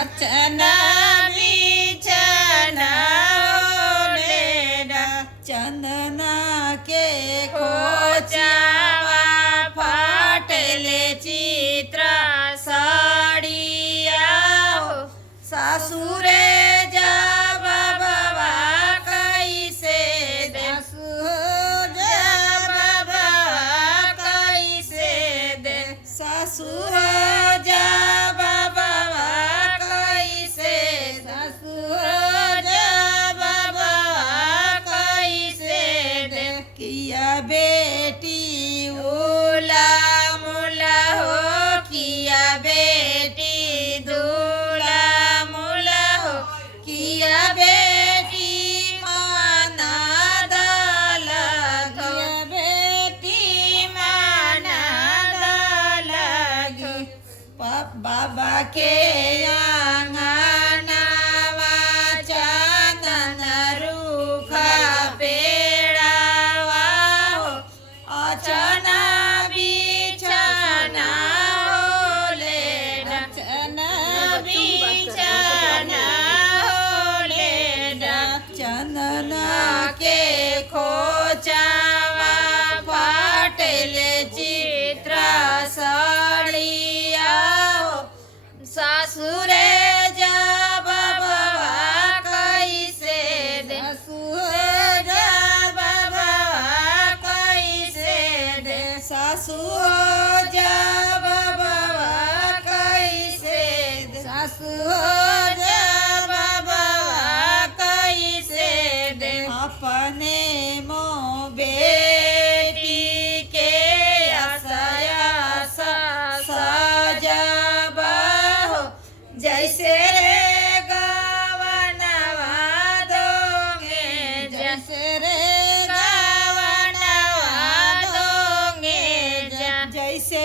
रचना बिछना ओढ़ेना चंदना के खोचावा फाटले चित्र साड़िया हो सासुरे जब बाबा कैसे दे जब बाबा कैसे दे ससुर जब बाबा कैसे ससुर जब बाबा कैसे दे किया बेटी उला मुला हो किया बेटी दूला मुला हो किया बेटी माना दाल किया बेटी माना दाल बाबा के आंगनवा चंदन रूखा पेड़ावा हो अचना बिछना होले रचना बिछना होले चंदना के खोचावा फाटले चित्र साड़िया हो सासुरे जब बाबा कैसे दे ससुर जब बाबा कैसे दे ससुर जब बाबा कैसे दे ससुर जब बाबा कैसे दे अपने मो बेटी के आशया सजबा हो जैसे रे गवनवा दोगे जैसे रे गवनवा दोगे जैसे